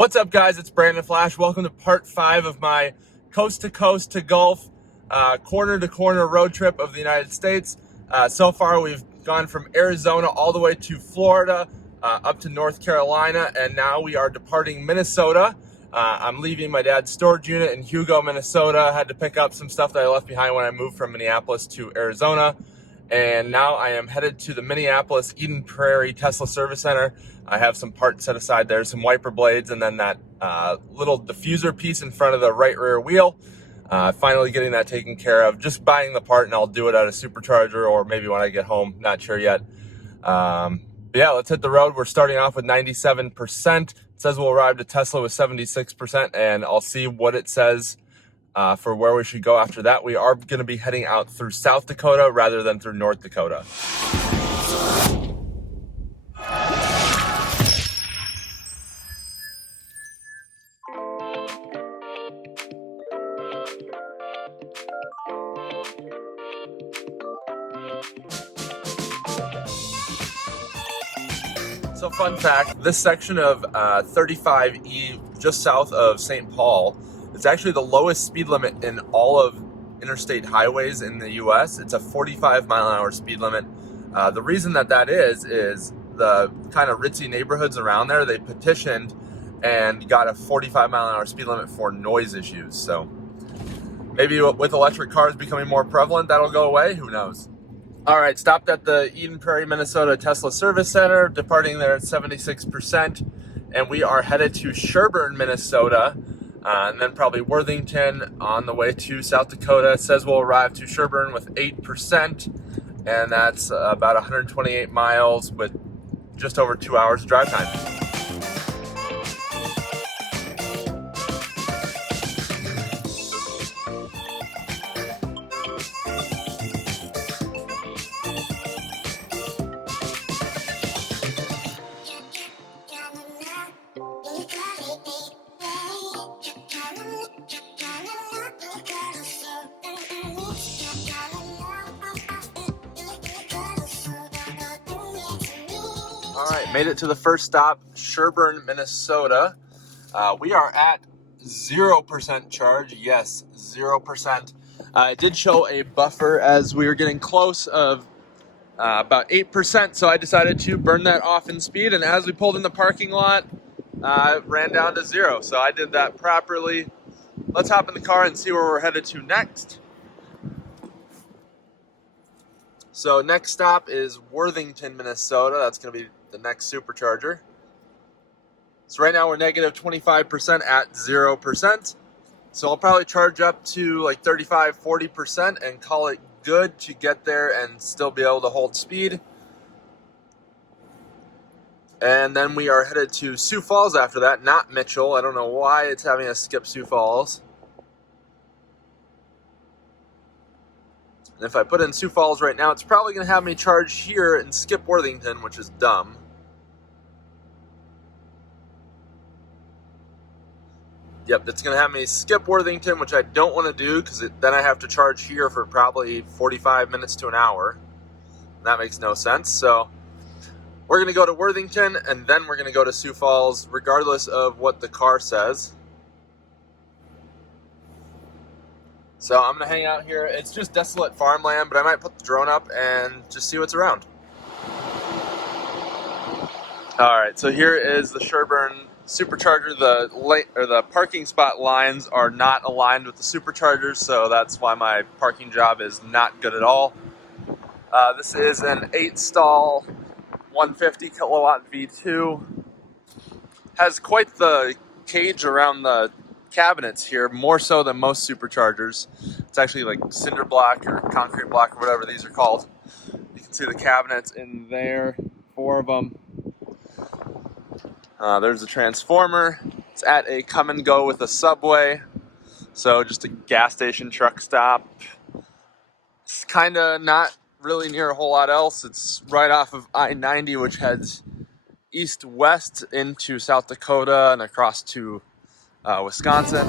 What's up, guys? It's Brandon Flash. Welcome to part 5 of my coast to coast to Gulf, corner to corner road trip of the United States. So far, we've gone from Arizona all the way to Florida, up to North Carolina, and now we are departing Minnesota. I'm leaving my dad's storage unit in Hugo, Minnesota. I had to pick up some stuff that I left behind when I moved from Minneapolis to Arizona. And now I am headed to the Minneapolis Eden Prairie Tesla Service Center. I have some parts set aside there, some wiper blades, and then that little diffuser piece in front of the right rear wheel. Finally getting that taken care of. Just buying the part, and I'll do it at a supercharger or maybe when I get home. Not sure yet. But yeah, let's hit the road. We're starting off with 97%. It says we'll arrive to Tesla with 76%, and I'll see what it says for where we should go after that. We are going to be heading out through South Dakota rather than through North Dakota. So fun fact, this section of 35E just south of St. Paul, it's actually the lowest speed limit in all of interstate highways in the US. It's a 45 mile an hour speed limit. The reason that is the kind of ritzy neighborhoods around there, they petitioned and got a 45 mile an hour speed limit for noise issues. So maybe with electric cars becoming more prevalent, that'll go away, who knows? All right, stopped at the Eden Prairie, Minnesota Tesla Service Center, departing there at 76%, and we are headed to Sherbourne, Minnesota, and then probably Worthington on the way to South Dakota. It says we'll arrive to Sherbourne with 8%, and that's about 128 miles with just over 2 hours of drive time. All right, made it to the first stop, Sherbourne, Minnesota. We are at 0% charge. Yes, 0%. It did show a buffer as we were getting close of about 8%, so I decided to burn that off in speed, and as we pulled in the parking lot, it ran down to 0. So I did that properly. Let's hop in the car and see where we're headed to next. So next stop is Worthington, Minnesota. That's going to be the next supercharger. So right now we're negative 25% at 0%. So I'll probably charge up to like 35, 40% and call it good to get there and still be able to hold speed. And then we are headed to Sioux Falls after that, not Mitchell. I don't know why it's having us skip Sioux Falls. And if I put in Sioux Falls right now, it's probably going to have me charge here and skip Worthington, which is dumb. Yep, it's going to have me skip Worthington, which I don't want to do because then I have to charge here for probably 45 minutes to an hour. That makes no sense. So we're going to go to Worthington, and then we're going to go to Sioux Falls, regardless of what the car says. So I'm going to hang out here. It's just desolate farmland, but I might put the drone up and just see what's around. All right, so here is the Sherbourne Supercharger. The parking spot lines are not aligned with the superchargers, so that's why my parking job is not good at all. This is an 8-stall 150 kilowatt V2. Has quite the cage around the cabinets here, more so than most superchargers. It's actually like cinder block or concrete block or whatever these are called. You can see the cabinets in there, 4 of them. There's a transformer. It's at a come and go with a Subway, so just a gas station truck stop. It's kind of not really near a whole lot else. It's right off of I-90, which heads east-west into South Dakota and across to Wisconsin.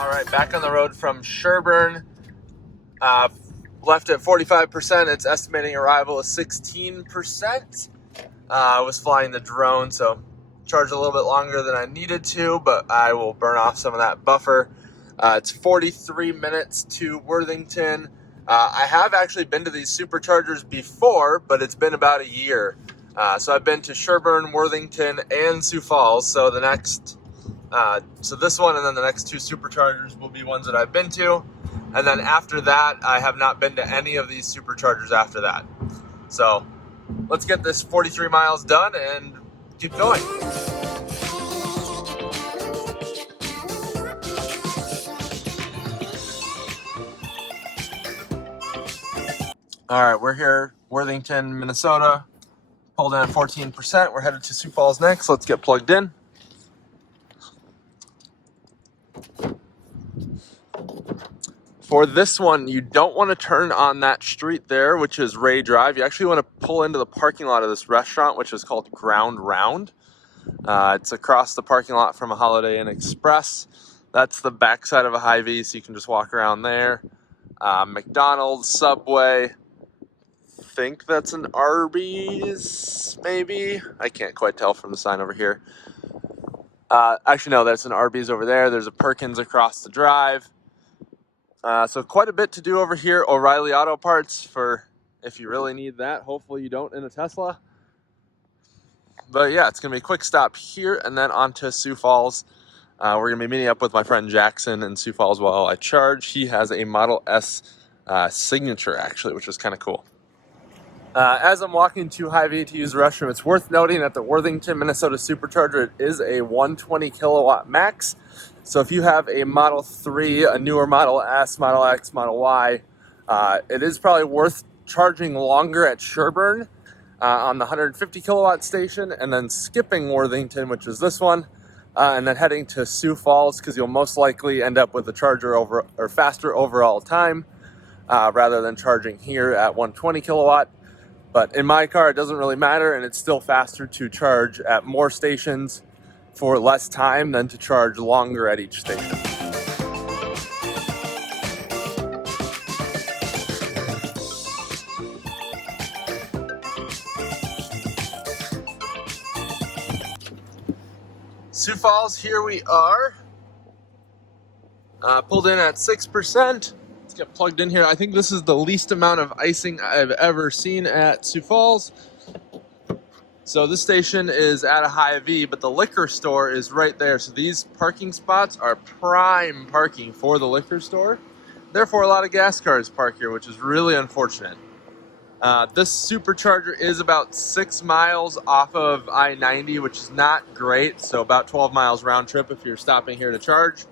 All right, back on the road from Sherbourne. Left at 45%. It's estimating arrival is 16%. I was flying the drone, so charged a little bit longer than I needed to, but I will burn off some of that buffer. It's 43 minutes to Worthington. I have actually been to these superchargers before, but it's been about a year. So I've been to Sherbourne, Worthington, and Sioux Falls. So the next, so this one and then the next two superchargers will be ones that I've been to. And then after that, I have not been to any of these superchargers after that. So let's get this 43 miles done and keep going. All right, we're here, Worthington, Minnesota. Pulled in at 14%. We're headed to Sioux Falls next. Let's get plugged in. For this one, you don't want to turn on that street there, which is Ray Drive. You actually want to pull into the parking lot of this restaurant, which is called Ground Round. It's across the parking lot from a Holiday Inn Express. That's the backside of a Hy-Vee, so you can just walk around there. McDonald's, Subway. Think that's an Arby's, maybe? I can't quite tell from the sign over here. Actually, no, that's an Arby's over there. There's a Perkins across the drive. So quite a bit to do over here. O'Reilly Auto Parts for if you really need that. Hopefully you don't in a Tesla. But yeah, it's going to be a quick stop here and then on to Sioux Falls. We're going to be meeting up with my friend Jackson in Sioux Falls while I charge. He has a Model S Signature, actually, which is kind of cool. As I'm walking to Hy-Vee to use the restroom, it's worth noting that the Worthington, Minnesota Supercharger is a 120 kilowatt max. So if you have a Model 3, a newer Model S, Model X, Model Y, it is probably worth charging longer at Sherbourne on the 150 kilowatt station and then skipping Worthington, which is this one, and then heading to Sioux Falls because you'll most likely end up with a charger over or faster overall time rather than charging here at 120 kilowatt. But in my car, it doesn't really matter, and it's still faster to charge at more stations for less time than to charge longer at each station. Sioux Falls, here we are. Pulled in at 6%. Let's get plugged in here. I think this is the least amount of icing I've ever seen at Sioux Falls. So this station is at a Hy-Vee, but the liquor store is right there. So these parking spots are prime parking for the liquor store. Therefore, a lot of gas cars park here, which is really unfortunate. This supercharger is about 6 miles off of I-90, which is not great. So about 12 miles round trip if you're stopping here to charge.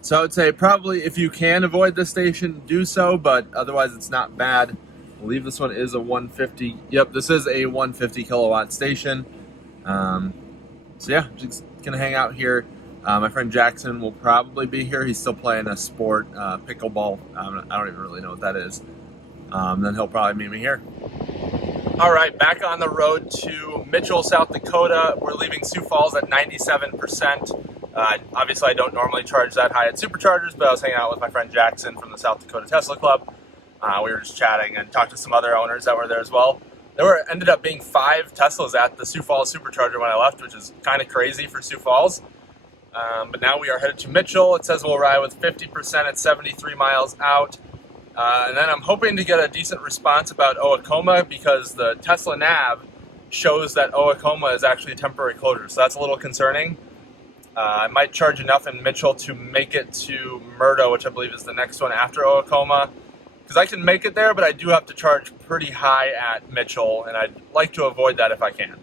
So I would say probably if you can avoid this station, do so, but otherwise it's not bad. I believe this one is a 150. Yep, this is a 150 kilowatt station. So yeah, just gonna hang out here. My friend Jackson will probably be here. He's still playing a sport, pickleball. I don't even really know what that is. Then he'll probably meet me here. All right, back on the road to Mitchell, South Dakota. We're leaving Sioux Falls at 97%. Obviously, I don't normally charge that high at superchargers, but I was hanging out with my friend Jackson from the South Dakota Tesla Club. We were just chatting and talked to some other owners that were there as well. There ended up being 5 Teslas at the Sioux Falls Supercharger when I left, which is kind of crazy for Sioux Falls. But now we are headed to Mitchell. It says we'll arrive with 50% at 73 miles out. And then I'm hoping to get a decent response about Owatonna because the Tesla nav shows that Owatonna is actually a temporary closure. So that's a little concerning. I might charge enough in Mitchell to make it to Murdo, which I believe is the next one after Owatonna. Because I can make it there, but I do have to charge pretty high at Mitchell, and I'd like to avoid that if I can.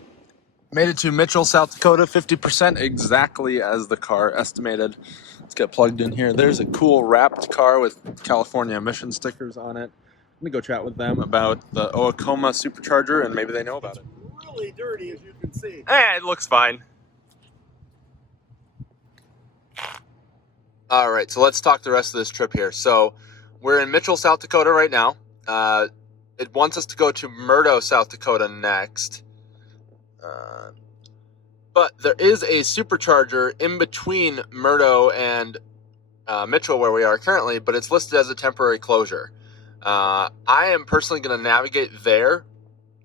Made it to Mitchell, South Dakota, 50% exactly as the car estimated. Let's get plugged in here. There's a cool wrapped car with California emission stickers on it. Let me go chat with them about the Owatonna Supercharger, and maybe they know about it. It's really dirty, as you can see. It looks fine. All right, so let's talk the rest of this trip here. So we're in Mitchell, South Dakota right now. It wants us to go to Murdo, South Dakota next. But there is a supercharger in between Murdo and Mitchell, where we are currently, but it's listed as a temporary closure. I am personally going to navigate there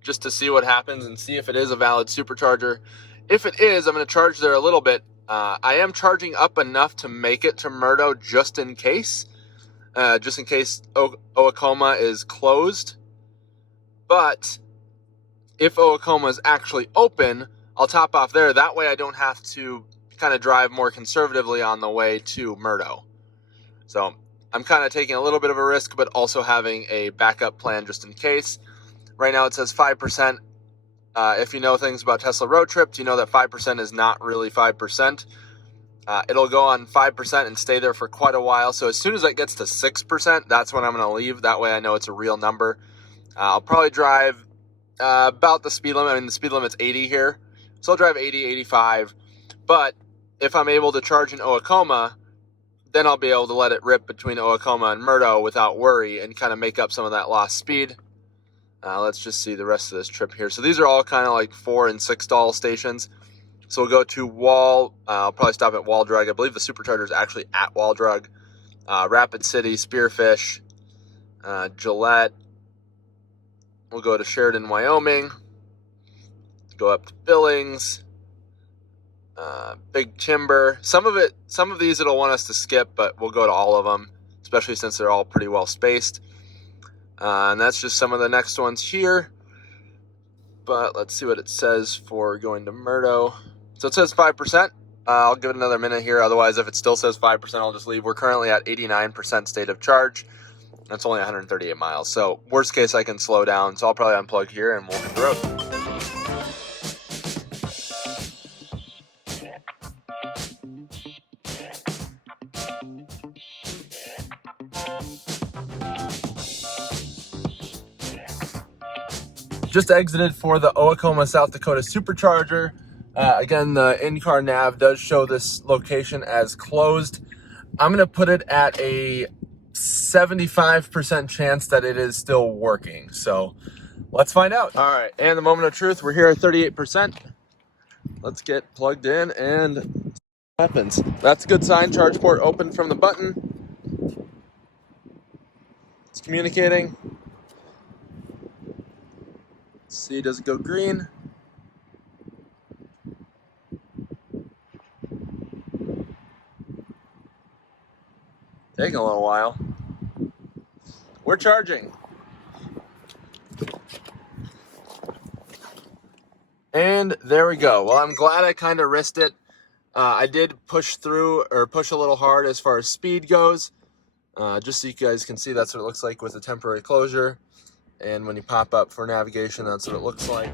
just to see what happens and see if it is a valid supercharger. If it is, I'm going to charge there a little bit. I am charging up enough to make it to Murdo just in case Owatonna is closed. But if Owatonna is actually open, I'll top off there. That way I don't have to kind of drive more conservatively on the way to Murdo. So I'm kind of taking a little bit of a risk, but also having a backup plan just in case. Right now it says 5%. If you know things about Tesla road trips, you know that 5% is not really 5%. It'll go on 5% and stay there for quite a while. So as soon as it gets to 6%, that's when I'm going to leave. That way I know it's a real number. I'll probably drive about the speed limit. I mean, the speed limit's 80 here. So I'll drive 80, 85. But if I'm able to charge in Owatonna, then I'll be able to let it rip between Owatonna and Murdo without worry and kind of make up some of that lost speed. Let's just see the rest of this trip here. So these are all kind of like 4 and 6 stall stations. So we'll go to Wall. I'll probably stop at Wall Drug. I believe the supercharger is actually at Wall Drug. Rapid City, Spearfish, Gillette. We'll go to Sheridan, Wyoming. Go up to Billings. Big Timber. Some of these it'll want us to skip, but we'll go to all of them, especially since they're all pretty well spaced. And that's just some of the next ones here. But let's see what it says for going to Murdo. So it says 5%. I'll give it another minute here. Otherwise, if it still says 5%, I'll just leave. We're currently at 89% state of charge. That's only 138 miles. So worst case, I can slow down. So I'll probably unplug here and we'll hit the road. Just exited for the Owatonna, South Dakota Supercharger. Again, the in-car nav does show this location as closed. I'm going to put it at a 75% chance that it is still working. So let's find out. All right, and the moment of truth, we're here at 38%. Let's get plugged in and see what happens. That's a good sign. Charge port open from the button. It's communicating. Let's see, does it go green? Taking a little while. We're charging. And there we go. Well, I'm glad I kind of risked it. I did push through, or push a little hard as far as speed goes. Just so you guys can see, that's what it looks like with a temporary closure. And when you pop up for navigation, that's what it looks like.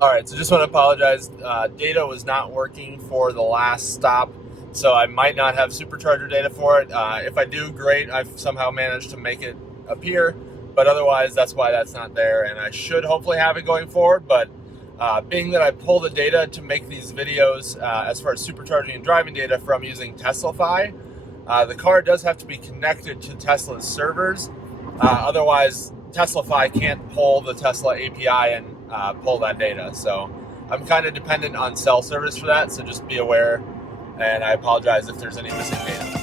All right, so just want to apologize. Data was not working for the last stop, so I might not have supercharger data for it. If I do, great. I've somehow managed to make it appear, but otherwise, that's why that's not there, and I should hopefully have it going forward, but being that I pull the data to make these videos as far as supercharging and driving data from using Teslafy, the car does have to be connected to Tesla's servers. Otherwise, Teslafy can't pull the Tesla API and pull that data. So I'm kind of dependent on cell service for that. So just be aware, and I apologize if there's any missing data.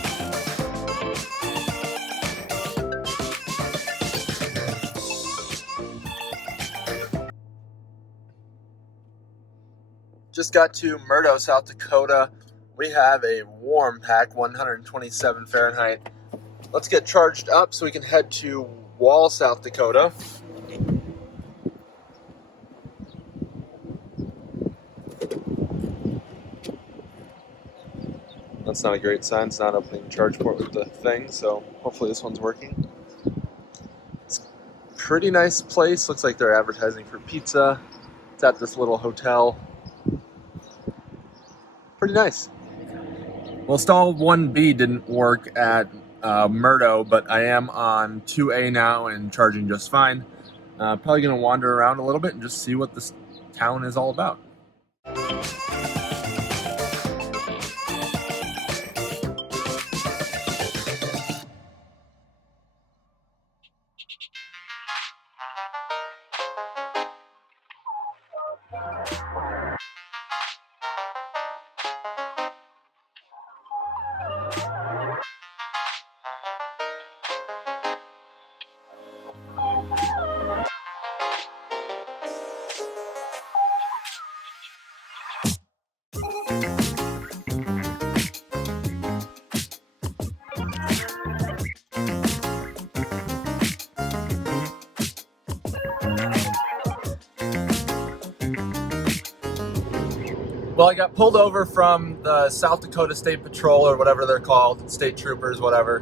Just got to Murdo, South Dakota. We have a warm pack, 127 Fahrenheit. Let's get charged up so we can head to Wall, South Dakota. That's not a great sign. It's not opening the charge port with the thing, so hopefully this one's working. pretty nice place. Looks like they're advertising for pizza. It's at this little hotel. Pretty nice. Well, stall 1B didn't work at Murdo, but I am on 2A now and charging just fine. Probably going to wander around a little bit and just see what this town is all about. Well, I got pulled over from the South Dakota State Patrol or whatever they're called, state troopers, whatever.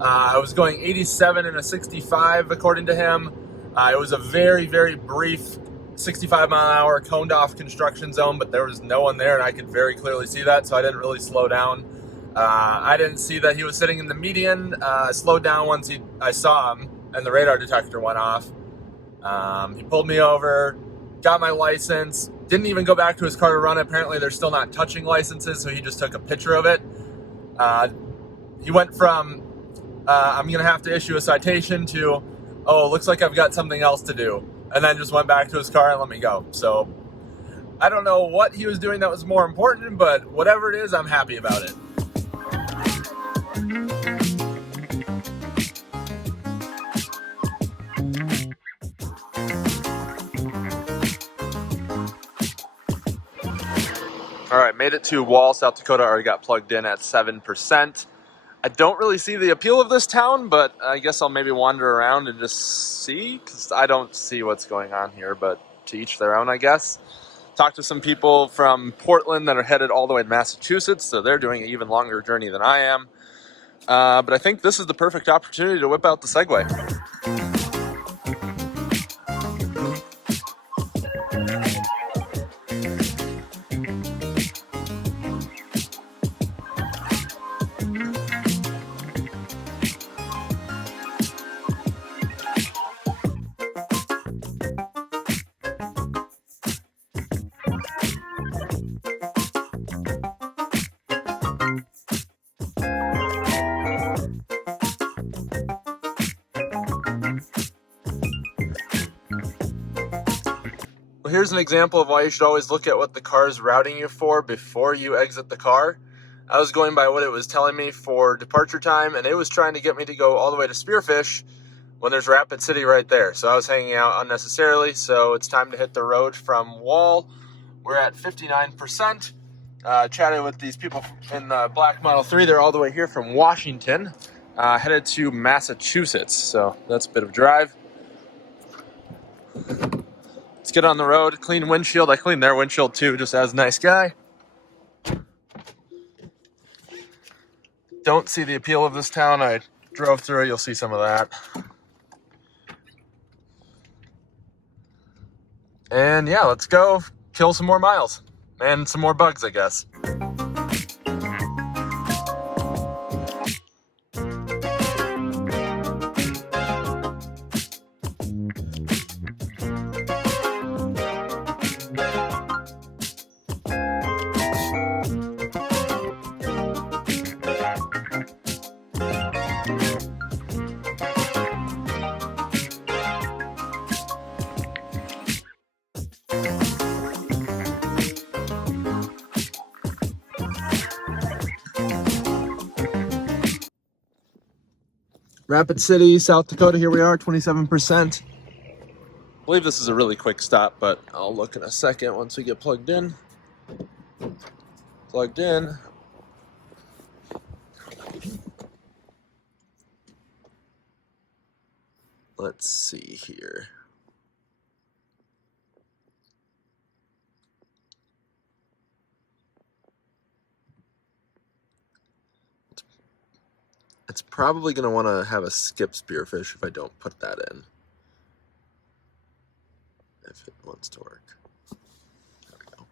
I was going 87 and a 65 according to him. It was a very, very brief 65 mile an hour coned off construction zone, but there was no one there and I could very clearly see that, so I didn't really slow down. I didn't see that he was sitting in the median. I slowed down once I saw him and the radar detector went off. He pulled me over, got my license, didn't even go back to his car to run it. Apparently they're still not touching licenses, so he just took a picture of it. He went from, I'm going to have to issue a citation to, oh, looks like I've got something else to do. And then just went back to his car and let me go. So I don't know what he was doing that was more important, but whatever it is, I'm happy about it. All right, made it to Wall, South Dakota. Already got plugged in at 7%. I don't really see the appeal of this town, but I guess I'll maybe wander around and just see, because I don't see what's going on here, but to each their own, I guess. Talked to some people from Portland that are headed all the way to Massachusetts, so they're doing an even longer journey than I am. But I think this is the perfect opportunity to whip out the Segway. Well, here's an example of why you should always look at what the car is routing you for before you exit the car. I was going by what it was telling me for departure time, and it was trying to get me to go all the way to Spearfish when there's Rapid City right there. So I was hanging out unnecessarily, so it's time to hit the road from Wall. We're at 59%. Chatted with these people in the black Model 3. They're all the way here from Washington, headed to Massachusetts. So that's a bit of a drive. Let's get on the road. Clean windshield. I cleaned their windshield too, just as a nice guy. Don't see the appeal of this town. I drove through it. You'll see some of that. And yeah, let's go kill some more miles. And some more bugs, I guess. Rapid City, South Dakota, here we are, 27%. I believe this is a really quick stop, but I'll look in a second once we get plugged in. Plugged in. Let's see here. It's probably going to want to have a skip spearfish if I don't put that in. if it wants to work. There we go.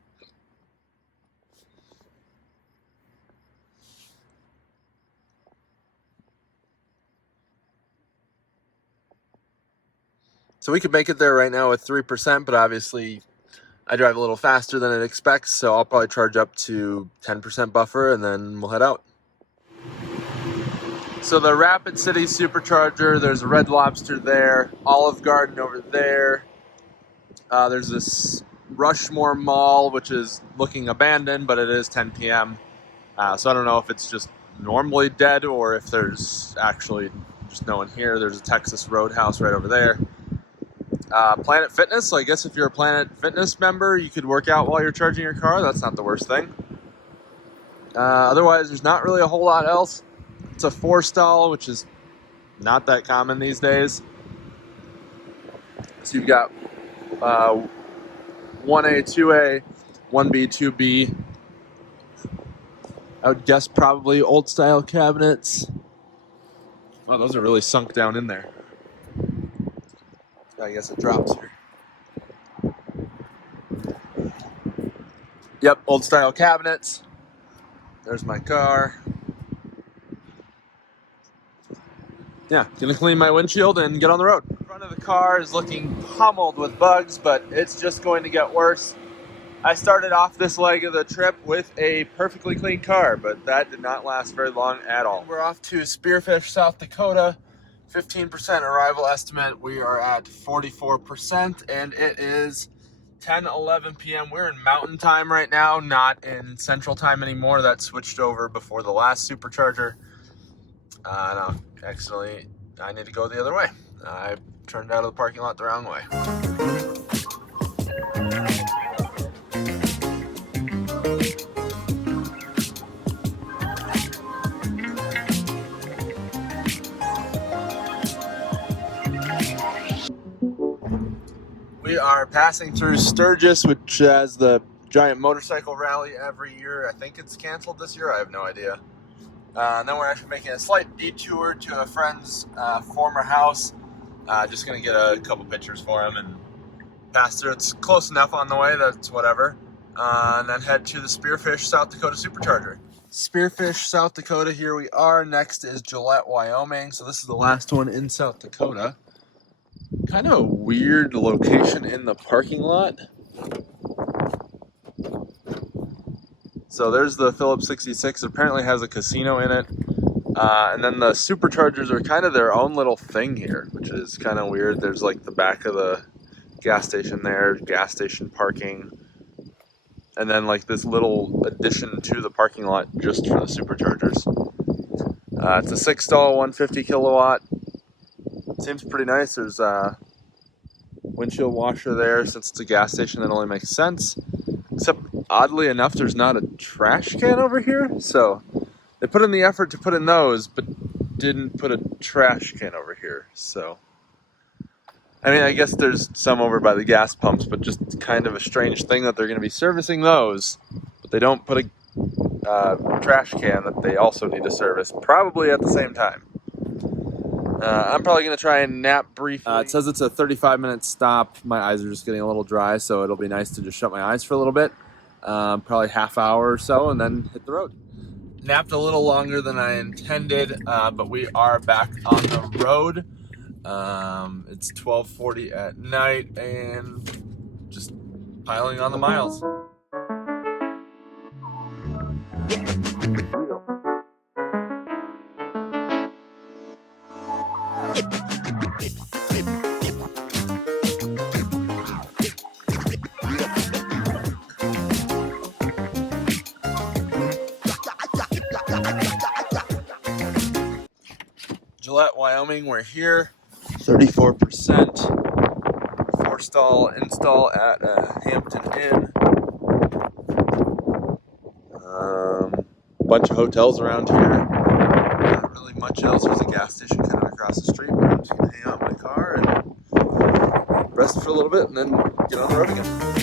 So we could make it there right now with 3%, but obviously I drive a little faster than it expects, so I'll probably charge up to 10% buffer and then we'll head out. So the Rapid City Supercharger, there's a Red Lobster there, Olive Garden over there. There's this Rushmore Mall, which is looking abandoned, but it is 10 p.m. So I don't know if it's just normally dead or if there's actually just no one here. There's a Texas Roadhouse right over there. Planet Fitness, so I guess if you're a Planet Fitness member, you could work out while you're charging your car. That's not the worst thing. Otherwise, there's not really a whole lot else. It's a 4-stall, which is not that common these days. So you've got 1A, 2A, 1B, 2B. I would guess probably old style cabinets. Oh, those are really sunk down in there. I guess it drops here. Yep, old style cabinets. There's my car. Yeah, gonna clean my windshield and get on the road. The front of the car is looking pummeled with bugs, but it's just going to get worse. I started off this leg of the trip with a perfectly clean car, but that did not last very long at all. We're off to Spearfish, South Dakota. 15% arrival estimate. We are at 44%, and it is 10:11 p.m. We're in mountain time right now, not in central time anymore. That switched over before the last supercharger. No, accidentally, I need to go the other way. I turned out of the parking lot the wrong way. We are passing through Sturgis, which has the giant motorcycle rally every year. I think it's canceled this year. I have no idea. And then we're actually making a slight detour to a friend's former house. Just going to get a couple pictures for him and pass through. It's close enough on the way, that's whatever. And then head to the Spearfish, South Dakota Supercharger. Spearfish, South Dakota, here we are. Next is Gillette, Wyoming. So this is the last one in South Dakota. Kind of a weird location in the parking lot. So there's the Phillips 66. It apparently has a casino in it. And then the superchargers are kind of their own little thing here, which is kind of weird. There's like the back of the gas station there, gas station parking. And then like this little addition to the parking lot just for the superchargers. It's a 6-stall, 150 kilowatt. Seems pretty nice. There's a windshield washer there. Since it's a gas station, that only makes sense. Except, oddly enough, there's not a trash can over here. So they put in the effort to put in those, but didn't put a trash can over here. So, I mean, I guess there's some over by the gas pumps, but just kind of a strange thing that they're going to be servicing those, but they don't put a trash can that they also need to service, probably at the same time. I'm probably going to try and nap briefly. It says it's a 35-minute stop. My eyes are just getting a little dry, so it'll be nice to just shut my eyes for a little bit. Probably half hour or so, and then hit the road. Napped a little longer than I intended, but we are back on the road. It's 12:40 at night, and just piling on the miles. Gillette, Wyoming, we're here. 34%. 4-stall install at Hampton Inn. Bunch of hotels around here. Not really much else. There's a gas station kind of across the street. I'm just gonna hang out in my car and rest for a little bit and then get on the road again.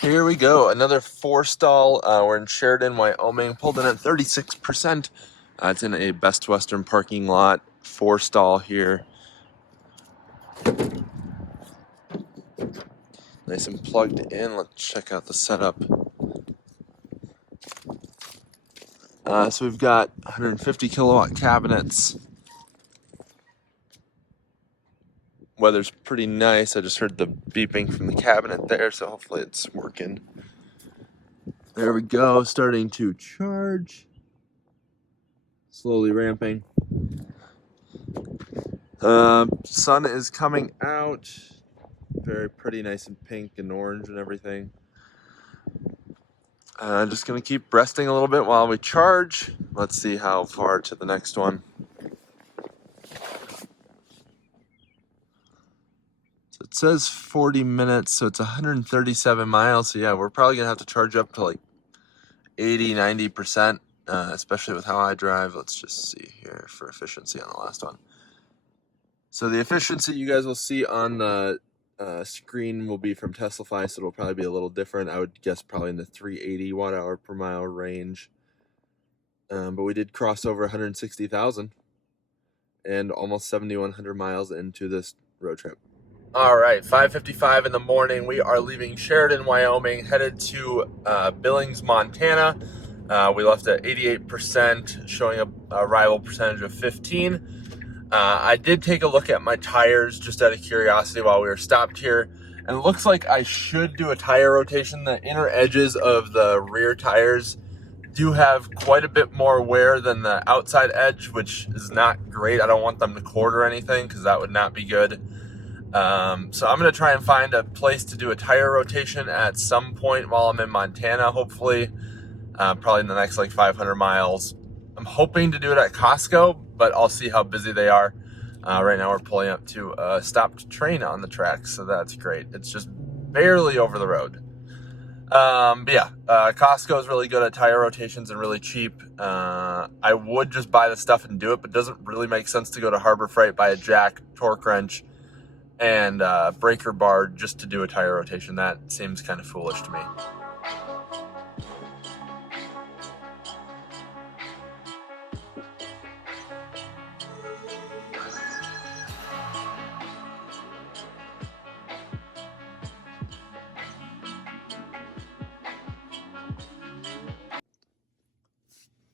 Here we go, another 4-stall. We're in Sheridan, Wyoming, pulled in at 36%. It's in a Best Western parking lot, 4-stall here. Nice and plugged in. Let's check out the setup. So we've got 150 kilowatt cabinets. Weather's pretty nice. I just heard the beeping from the cabinet there, so hopefully it's working. There we go, starting to charge. Slowly ramping. Sun is coming out. Very pretty, nice and pink and orange and everything. Just gonna keep resting a little bit while we charge. Let's see how far to the next one. So it says 40 minutes, so it's 137 miles. So yeah, we're probably gonna have to charge up to like 80-90%, especially with how I drive. Let's just see here for efficiency on the last one. So the efficiency you guys will see on the screen will be from Teslafy, so it'll probably be a little different. I would guess probably in the 380 watt-hour per mile range. But we did cross over 160,000 and almost 7,100 miles into this road trip. All right, 5:55 in the morning. We are leaving Sheridan, Wyoming, headed to Billings, Montana. We left at 88%, showing a arrival percentage of 15. I did take a look at my tires just out of curiosity while we were stopped here, and it looks like I should do a tire rotation. The inner edges of the rear tires do have quite a bit more wear than the outside edge, which is not great. I don't want them to cord or anything because that would not be good. So I'm going to try and find a place to do a tire rotation at some point while I'm in Montana, hopefully, probably in the next like 500 miles. I'm hoping to do it at Costco, but I'll see how busy they are. Right now we're pulling up to a stopped train on the tracks, so that's great. It's just barely over the road. But yeah, Costco is really good at tire rotations and really cheap. I would just buy the stuff and do it, but it doesn't really make sense to go to Harbor Freight, buy a jack, torque wrench, and breaker bar just to do a tire rotation. That seems kind of foolish to me.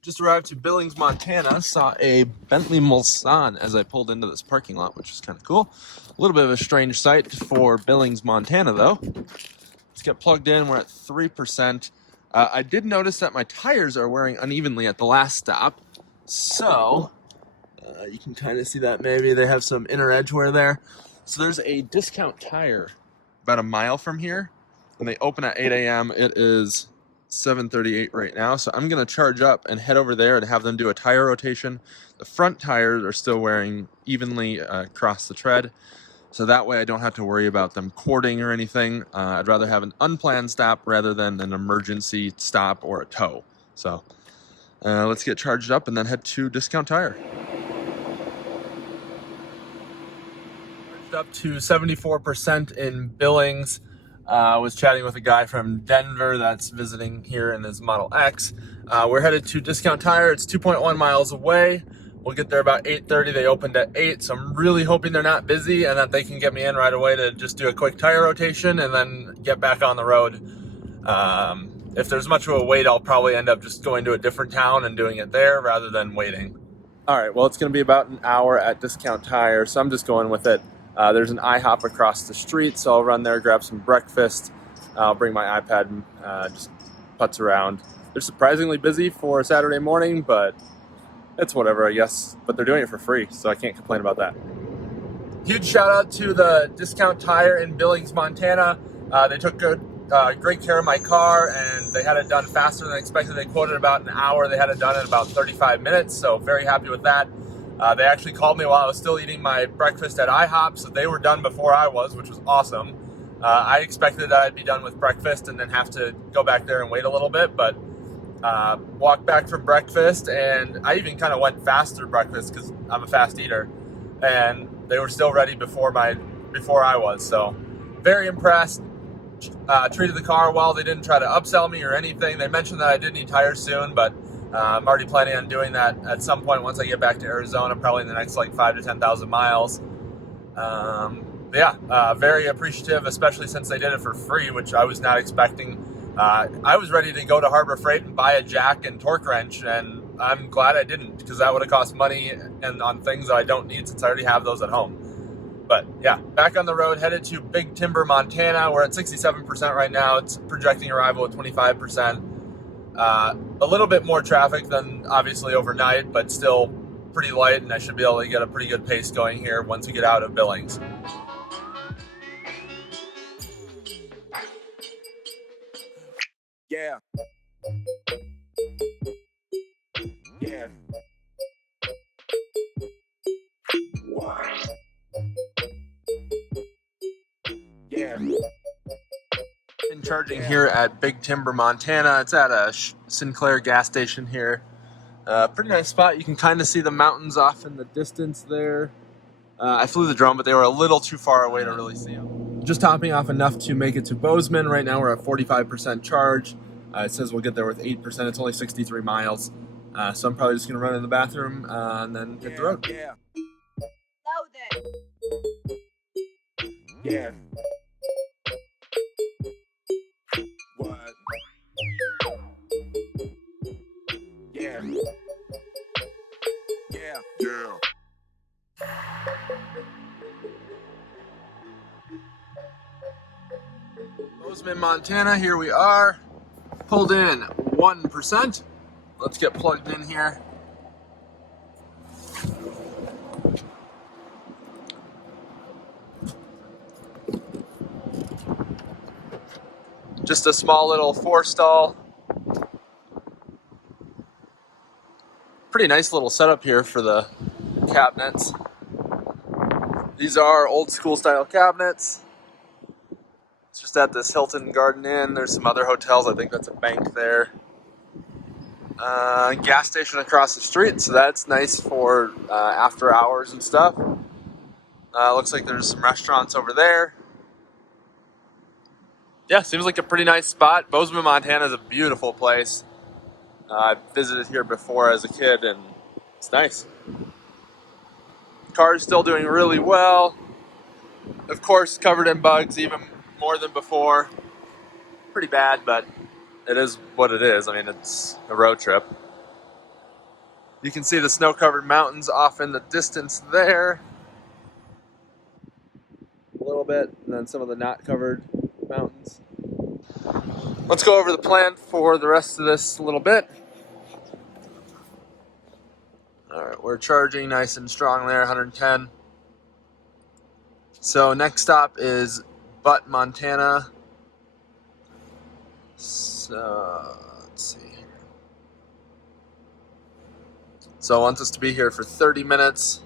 Just arrived to Billings, Montana. Saw a Bentley Mulsanne as I pulled into this parking lot, which is kind of cool. A little bit of a strange sight for Billings, Montana, though. Let's get plugged in. We're at 3%. I did notice that my tires are wearing unevenly at the last stop. So, you can kind of see that maybe they have some inner edge wear there. So there's a discount tire about a mile from here. When they open at 8 a.m., it is 7:38 right now, so I'm going to charge up and head over there and have them do a tire rotation. The front tires are still wearing evenly across the tread, so that way I don't have to worry about them cording or anything. I'd rather have an unplanned stop rather than an emergency stop or a tow. So let's get charged up and then head to Discount Tire. Charged up to 74% in Billings. I was chatting with a guy from Denver that's visiting here in his Model X. We're headed to Discount Tire. It's 2.1 miles away. We'll get there about 8:30. They opened at 8, so I'm really hoping they're not busy and that they can get me in right away to just do a quick tire rotation and then get back on the road. If there's much of a wait, I'll probably end up just going to a different town and doing it there rather than waiting. All right, well, it's going to be about an hour at Discount Tire, so I'm just going with it. There's an IHOP across the street, so I'll run there, grab some breakfast. I'll bring my iPad and just putz around. They're surprisingly busy for a Saturday morning, but it's whatever, I guess. But they're doing it for free, so I can't complain about that. Huge shout out to the Discount Tire in Billings, Montana. They took great care of my car, and they had it done faster than expected. They quoted about an hour. They had it done in about 35 minutes, so very happy with that. They actually called me while I was still eating my breakfast at IHOP, so they were done before I was, which was awesome. I expected that I'd be done with breakfast and then have to go back there and wait a little bit, but walked back from breakfast, and I even kind of went fast through breakfast because I'm a fast eater, and they were still ready before I was, so very impressed. treated the car well. They didn't try to upsell me or anything. They mentioned that I did need tires soon, but I'm already planning on doing that at some point once I get back to Arizona, probably in the next like 5,000 to 10,000 miles. Very appreciative, especially since they did it for free, which I was not expecting. I was ready to go to Harbor Freight and buy a jack and torque wrench, and I'm glad I didn't, because that would have cost money and on things that I don't need since I already have those at home. But yeah, back on the road, headed to Big Timber, Montana. We're at 67% right now. It's projecting arrival at 25%. A little bit more traffic than obviously overnight, but still pretty light, and I should be able to get a pretty good pace going here once we get out of Billings. Yeah. Yeah. Yeah. Been charging here at Big Timber, Montana. It's at a Sinclair gas station here. Pretty nice spot. You can kind of see the mountains off in the distance there. I flew the drone, but they were a little too far away to really see them. Just topping off enough to make it to Bozeman. Right now we're at 45% charge. It says we'll get there with 8%. It's only 63 miles. So I'm probably just going to run in the bathroom and then hit the road. Yeah. Loaded. Yeah. What? Yeah. Yeah. Yeah. Bozeman, Montana, here we are. Pulled in 1%. Let's get plugged in here. Just a small little 4-stall. Pretty nice little setup here for the cabinets. These are old school style cabinets. It's just at this Hilton Garden Inn. There's some other hotels. I think that's a bank there. Gas station across the street, so that's nice for after hours and stuff. Looks like there's some restaurants over there. Yeah, seems like a pretty nice spot. Bozeman, Montana is a beautiful place. I've visited here before as a kid, and it's nice. Car's still doing really well. Of course, covered in bugs, even more than before. Pretty bad, but it is what it is. I mean, it's a road trip. You can see the snow-covered mountains off in the distance there. A little bit, and then some of the not covered mountains. Let's go over the plan for the rest of this a little bit. Alright, we're charging nice and strong there, 110. So next stop is Butte, Montana. So, let's see here. So it wants us to be here for 30 minutes.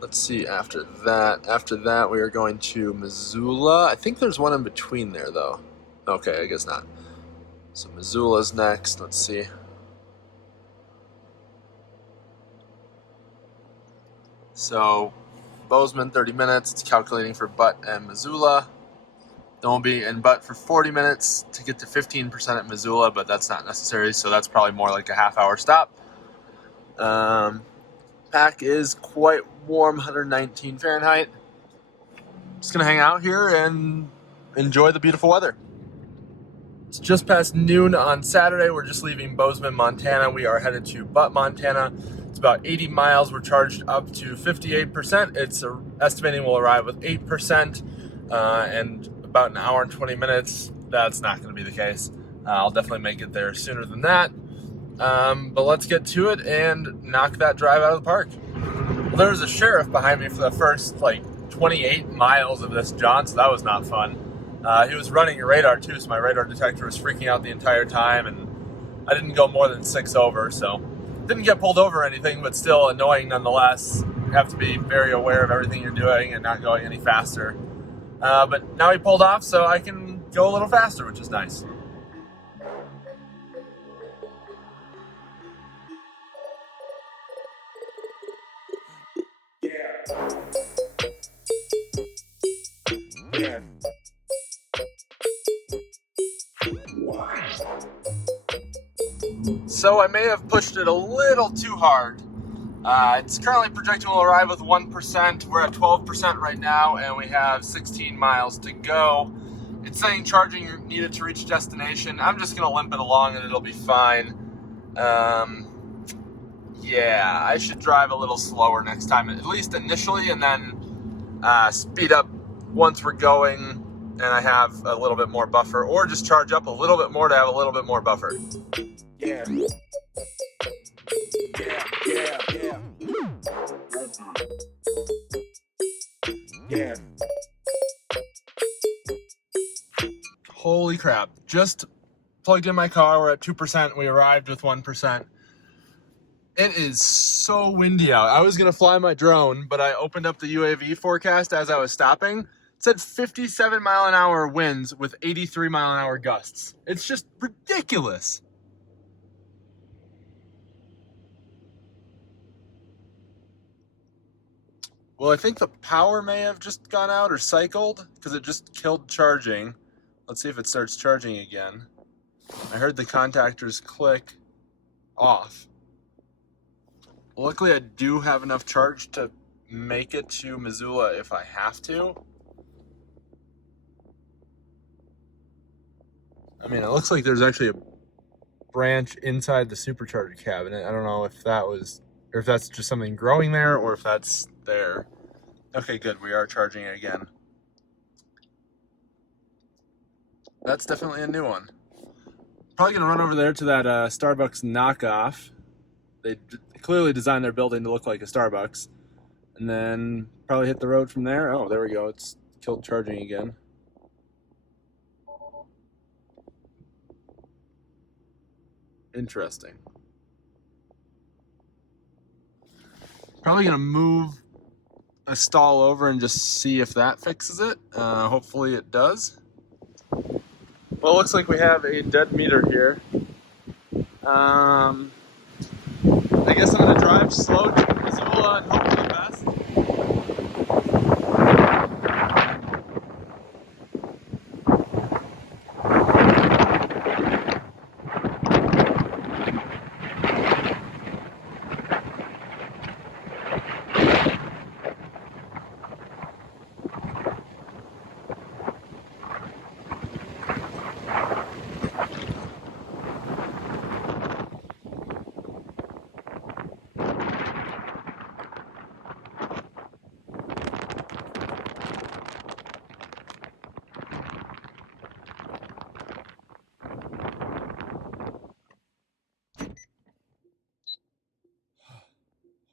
Let's see after that. After that, we are going to Missoula. I think there's one in between there, though. Okay, I guess not. So Missoula's next. Let's see. So Bozeman, 30 minutes. It's calculating for Butte and Missoula. Then we'll be in Butte for 40 minutes to get to 15% at Missoula, but that's not necessary, so that's probably more like a half-hour stop. Pack is quite warm, 119 Fahrenheit. Just gonna hang out here and enjoy the beautiful weather. It's just past noon on Saturday. We're just leaving Bozeman, Montana. We are headed to Butte, Montana. It's about 80 miles. We're charged up to 58%. It's estimating we'll arrive with 8%, and about an hour and 20 minutes. That's not going to be the case. I'll definitely make it there sooner than that. But let's get to it and knock that drive out of the park. Well, there was a sheriff behind me for the first 28 miles of this jaunt, so that was not fun. He was running a radar too, so my radar detector was freaking out the entire time, and I didn't go more than 6 over, so didn't get pulled over or anything, but still annoying nonetheless. You have to be very aware of everything you're doing and not going any faster. But now he pulled off, so I can go a little faster, which is nice. Yeah. So I may have pushed it a little too hard. It's currently projecting we'll arrive with 1%. We're at 12% right now, and we have 16 miles to go. It's saying charging needed to reach destination. I'm just gonna limp it along and it'll be fine. Yeah, I should drive a little slower next time, at least initially, and then speed up once we're going and I have a little bit more buffer, or just charge up a little bit more to have a little bit more buffer. Yeah. Yeah. Yeah. Yeah. Holy crap. Just plugged in my car. We're at 2%. We arrived with 1%. It is so windy out. I was going to fly my drone, but I opened up the UAV forecast as I was stopping. It said 57 mile an hour winds with 83 mile an hour gusts. It's just ridiculous. Well, I think the power may have just gone out or cycled because it just killed charging. Let's see if it starts charging again. I heard the contactors click off. Luckily, I do have enough charge to make it to Missoula if I have to. I mean, it looks like there's actually a branch inside the supercharger cabinet. I don't know if that was, or if that's just something growing there, or if that's there. Okay, good. We are charging it again. That's definitely a new one. Probably gonna run over there to that Starbucks knockoff. They clearly designed their building to look like a Starbucks, and then probably hit the road from there. Oh, there we go. It's killed charging again. Interesting. Probably gonna move a stall over and just see if that fixes it. Hopefully it does. Well, it looks like we have a dead meter here. I guess I'm gonna drive slow to Missoula and hope for the best.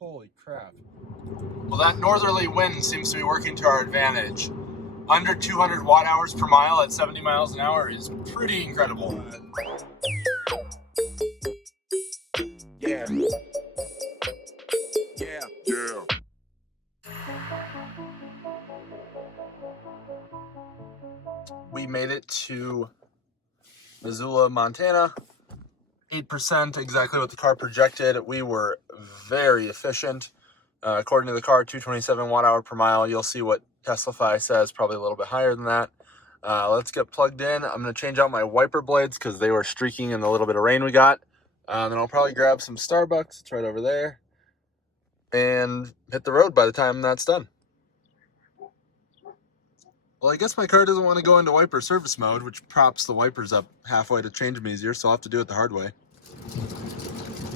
Holy crap. Well, that northerly wind seems to be working to our advantage. Under 200 watt hours per mile at 70 miles an hour is pretty incredible. Yeah. Yeah. Yeah. We made it to Missoula, Montana. 8%, exactly what the car projected. We were very efficient. According to the car, 227 watt hour per mile. You'll see what Teslafy says, probably a little bit higher than that. Let's get plugged in. I'm going to change out my wiper blades because they were streaking in the little bit of rain we got. Then I'll probably grab some Starbucks. It's right over there. And hit the road by the time that's done. Well, I guess my car doesn't want to go into wiper service mode, which props the wipers up halfway to change them easier, so I'll have to do it the hard way.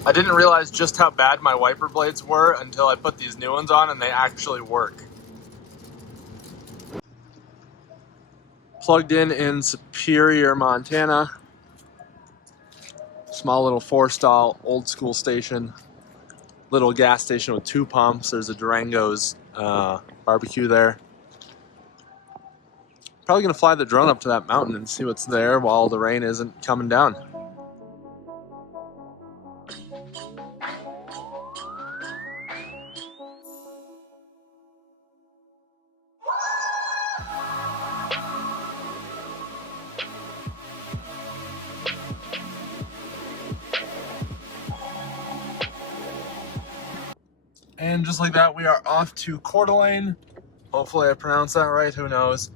I didn't realize just how bad my wiper blades were until I put these new ones on, and they actually work. Plugged in Superior, Montana. Small little 4-stall, old school station. Little gas station with 2 pumps. There's a Durango's barbecue there. Probably gonna fly the drone up to that mountain and see what's there while the rain isn't coming down. And just like that, we are off to Coeur d'Alene. Hopefully I pronounced that right, who knows.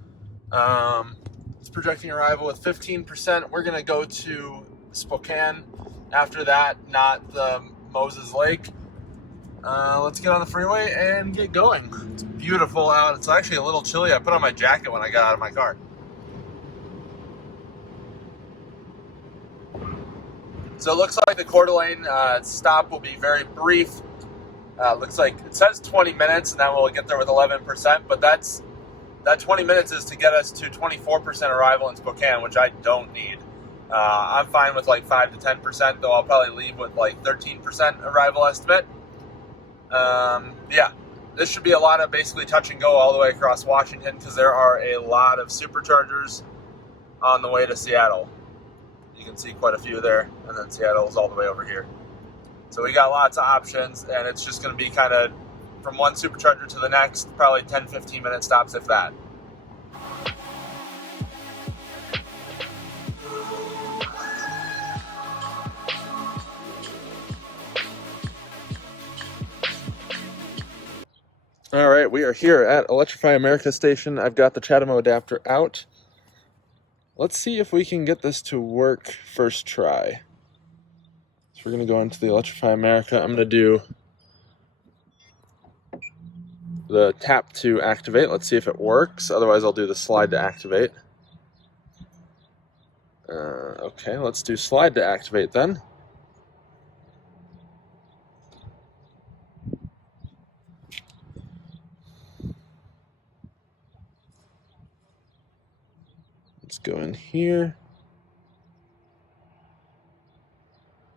It's projecting arrival with 15%. We're gonna go to Spokane After that, not the Moses Lake. Let's get on the freeway and get going. It's beautiful out. It's actually a little chilly. I put on my jacket when I got out of my car. So it looks like the Coeur d'Alene stop will be very brief. Looks like it says 20 minutes, and then we'll get there with 11%. But that 20 minutes is to get us to 24% arrival in Spokane, which I don't need. I'm fine with like 5 to 10%, though I'll probably leave with like 13% arrival estimate. Yeah, this should be a lot of basically touch and go all the way across Washington, because there are a lot of superchargers on the way to Seattle. You can see quite a few there, and then Seattle is all the way over here. So we got lots of options, and it's just going to be kind of from one supercharger to the next, probably 10-15 minute stops, if that. All right, we are here at Electrify America station. I've got the CHAdeMO adapter out. Let's see if we can get this to work first try. So we're going to go into the Electrify America. I'm going to do the tap to activate. Let's see if it works. Otherwise, I'll do the slide to activate. Okay, let's do slide to activate then. Let's go in here.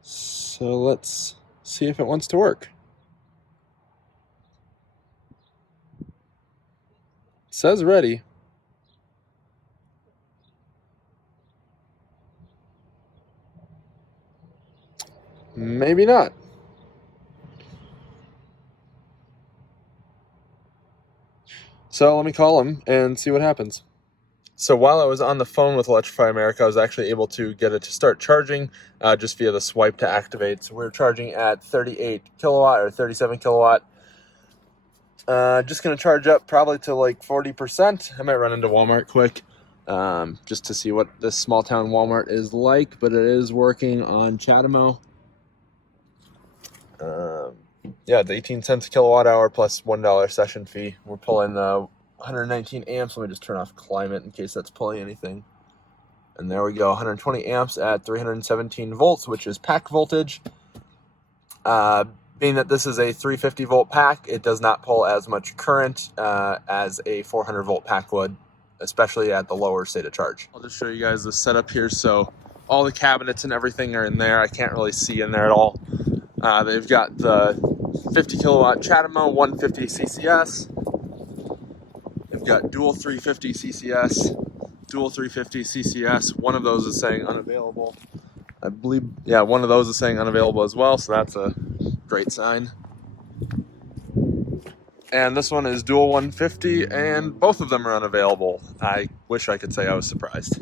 So let's see if it wants to work. It says ready. Maybe not. So let me call them and see what happens. So while I was on the phone with Electrify America, I was actually able to get it to start charging just via the swipe to activate. So we're charging at 38 kilowatt or 37 kilowatt. Just going to charge up probably to like 40%. I might run into Walmart quick just to see what this small town Walmart is like, but it is working on CHAdeMO. Yeah, the 18 cents a kilowatt hour plus $1 session fee. We're pulling 119 amps. Let me just turn off climate in case that's pulling anything. And there we go, 120 amps at 317 volts, which is pack voltage. Being that this is a 350 volt pack, it does not pull as much current as a 400 volt pack would, especially at the lower state of charge. I'll just show you guys the setup here. So all the cabinets and everything are in there. I can't really see in there at all. They've got the 50 kilowatt CHAdeMO 150 CCS. They've got dual 350 CCS, dual 350 CCS. One of those is saying unavailable. I believe, yeah, one of those is saying unavailable as well, so that's a great sign. And this one is dual 150, and both of them are unavailable. I wish I could say I was surprised.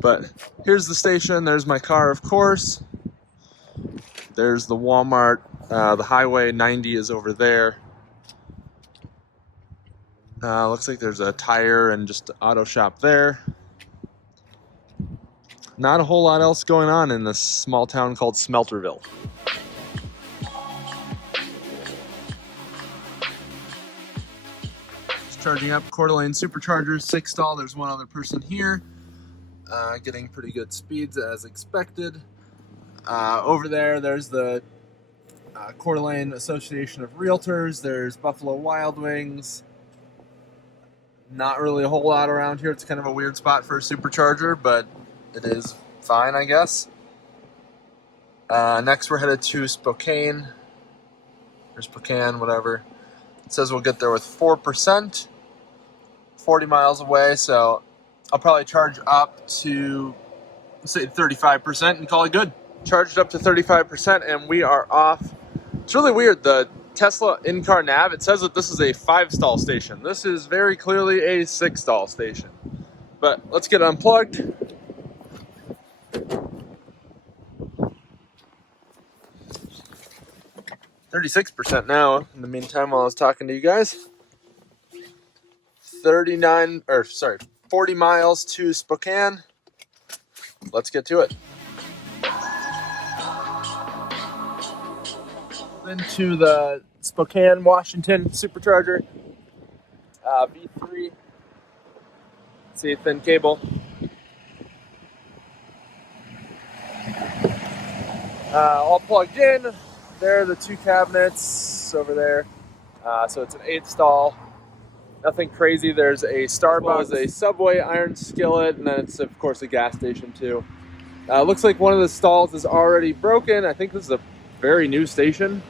But here's the station. There's my car, of course. There's the Walmart. The Highway 90 is over there. Looks like there's a tire and just an auto shop there. Not a whole lot else going on in this small town called Smelterville. Just charging up Coeur d'Alene Supercharger, 6 stall. There's one other person here. Getting pretty good speeds as expected. Over there, there's the Coeur d'Alene Association of Realtors. There's Buffalo Wild Wings. Not really a whole lot around here. It's kind of a weird spot for a supercharger, but it is fine, I guess. Next, we're headed to Spokane. Or Spokane, whatever. It says we'll get there with 4%, 40 miles away, so I'll probably charge up to, say, 35% and call it good. Charged up to 35%, and we are off. It's really weird. The Tesla in-car nav, it says that this is a 5-stall station. This is very clearly a 6-stall station. But let's get unplugged. %now. In the meantime, while I was talking to you guys, 40 miles to Spokane. Let's get to it. Into the Spokane, Washington Supercharger, V3. See, thin cable. All plugged in. There are the two cabinets over there. So it's an 8-stall. Nothing crazy. There's a Starbucks, a Subway iron skillet, and then it's of course a gas station too. Looks like one of the stalls is already broken. I think this is a very new station.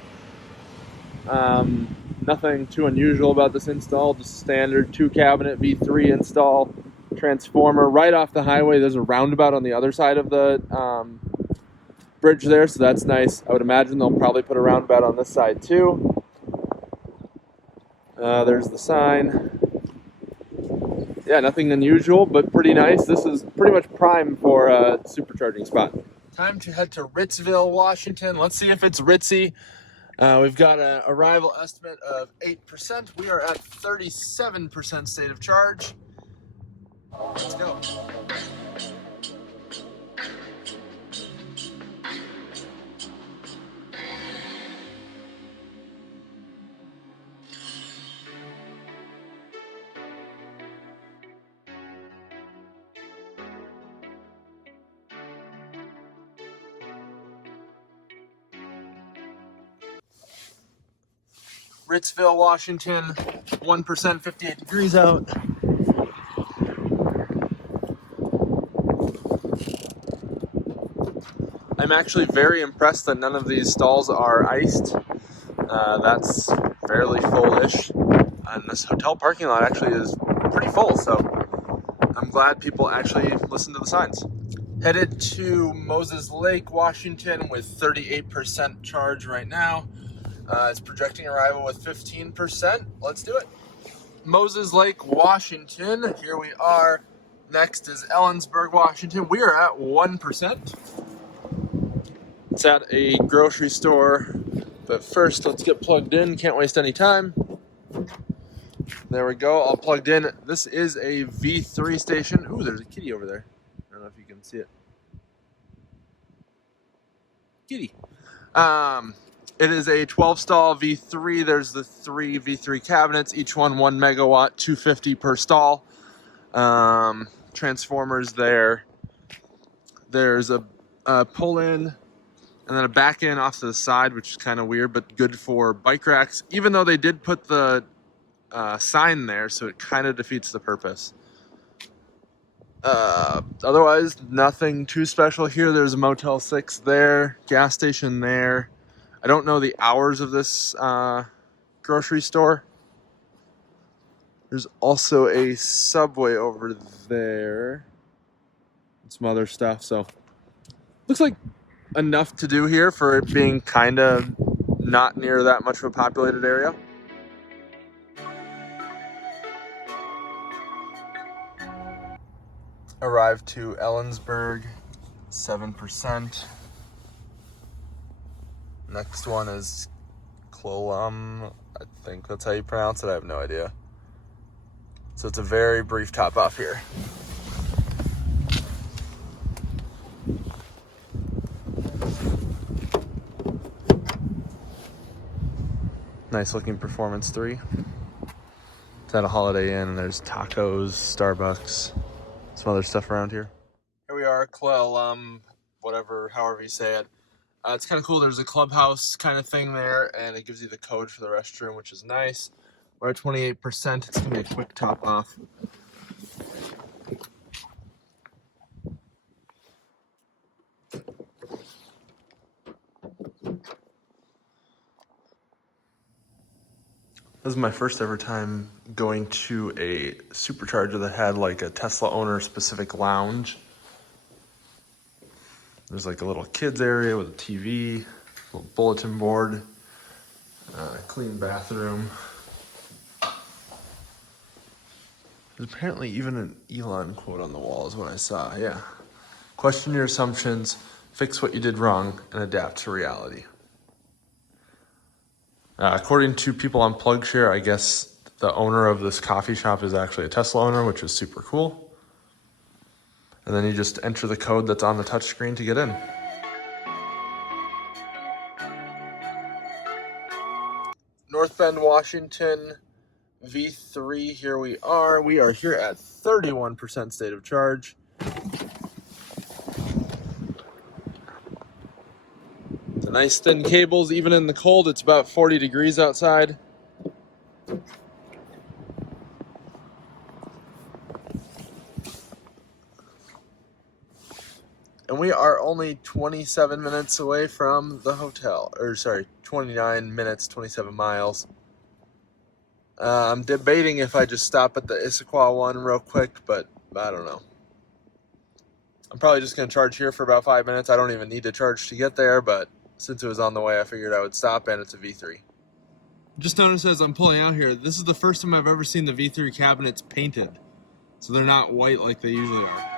Nothing too unusual about this install, just standard 2-cabinet V3 install, transformer right off the highway. There's a roundabout on the other side of the bridge there, so that's nice. I would imagine they'll probably put a roundabout on this side too. There's the sign. Yeah, nothing unusual, but pretty nice. This is pretty much prime for a supercharging spot. Time to head to Ritzville, Washington. Let's see if it's ritzy. We've got an arrival estimate of 8%. We are at 37% state of charge. Let's go. Ritzville, Washington, 1%, 58 degrees out. I'm actually very impressed that none of these stalls are iced. That's fairly full-ish. And this hotel parking lot actually is pretty full, so I'm glad people actually listen to the signs. Headed to Moses Lake, Washington with 38% charge right now. It's projecting arrival with 15%. Let's do it. Moses Lake, Washington. Here we are. Next is Ellensburg, Washington. We are at 1%. It's at a grocery store. But first, let's get plugged in. Can't waste any time. There we go. All plugged in. This is a V3 station. Ooh, there's a kitty over there. I don't know if you can see it. Kitty. It is a 12-stall V3. There's the 3 V3 cabinets, each one 1 megawatt, 250 per stall. Transformers there. There's a pull-in and then a back-in off to the side, which is kind of weird, but good for bike racks, even though they did put the sign there, so it kind of defeats the purpose. Otherwise, nothing too special here. There's a Motel 6 there, gas station there. I don't know the hours of this grocery store. There's also a Subway over there. And some other stuff. So, looks like enough to do here for it being kind of not near that much of a populated area. Arrived to Ellensburg, 7%. Next one is Clolum. I think that's how you pronounce it. I have no idea. So it's a very brief top off here. Nice looking Performance 3. It's at a Holiday Inn and there's tacos, Starbucks, some other stuff around here. Here we are, Clolum, whatever, however you say it. It's kind of cool. There's a clubhouse kind of thing there, and it gives you the code for the restroom, which is nice. We're at 28%. It's going to be a quick top off. This is my first ever time going to a supercharger that had like a Tesla owner specific lounge. There's like a little kids area with a TV, a little bulletin board, clean bathroom. There's apparently even an Elon quote on the wall is what I saw, yeah. Question your assumptions, fix what you did wrong, and adapt to reality. According to people on PlugShare, I guess the owner of this coffee shop is actually a Tesla owner, which is super cool. And then you just enter the code that's on the touchscreen to get in. North Bend, Washington, V3. Here we are. We are here at 31% state of charge. The nice thin cables, even in the cold. It's about 40 degrees outside. And we are only 27 minutes away from the hotel. Or sorry, 29 minutes, 27 miles. I'm debating if I just stop at the Issaquah one real quick, but I don't know. I'm probably just going to charge here for about 5 minutes. I don't even need to charge to get there, but since it was on the way, I figured I would stop, and it's a V3. Just noticed as I'm pulling out here, this is the first time I've ever seen the V3 cabinets painted. So they're not white like they usually are.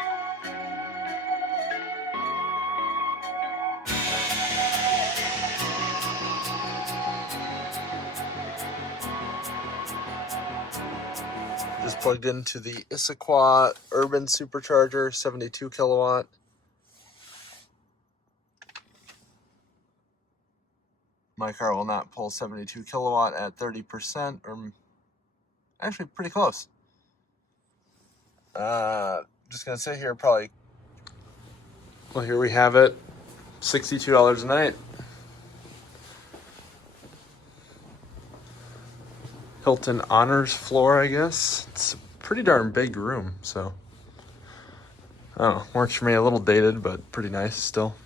Just plugged into the Issaquah Urban Supercharger, 72 kilowatt. My car will not pull 72 kilowatt at 30%, or actually pretty close. Just gonna sit here probably. Well, here we have it, $62 a night. Hilton Honors floor, I guess. It's a pretty darn big room, so I don't know, works for me. A little dated, but pretty nice still.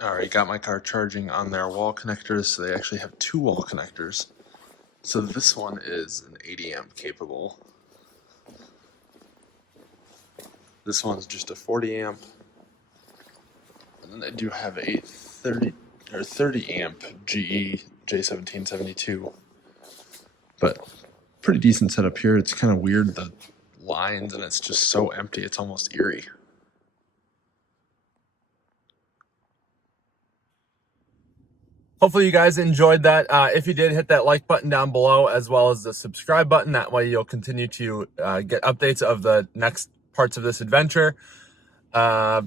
Alright, got my car charging on their wall connectors, so they actually have 2 wall connectors. So this one is an 80 amp capable. This one's just a 40 amp. And then they do have a 30 amp GE J1772. But pretty decent setup here. It's kind of weird, the lines, and it's just so empty, it's almost eerie. Hopefully you guys enjoyed that. If you did, hit that like button down below, as well as the subscribe button. That way you'll continue to get updates of the next parts of this adventure. Yeah.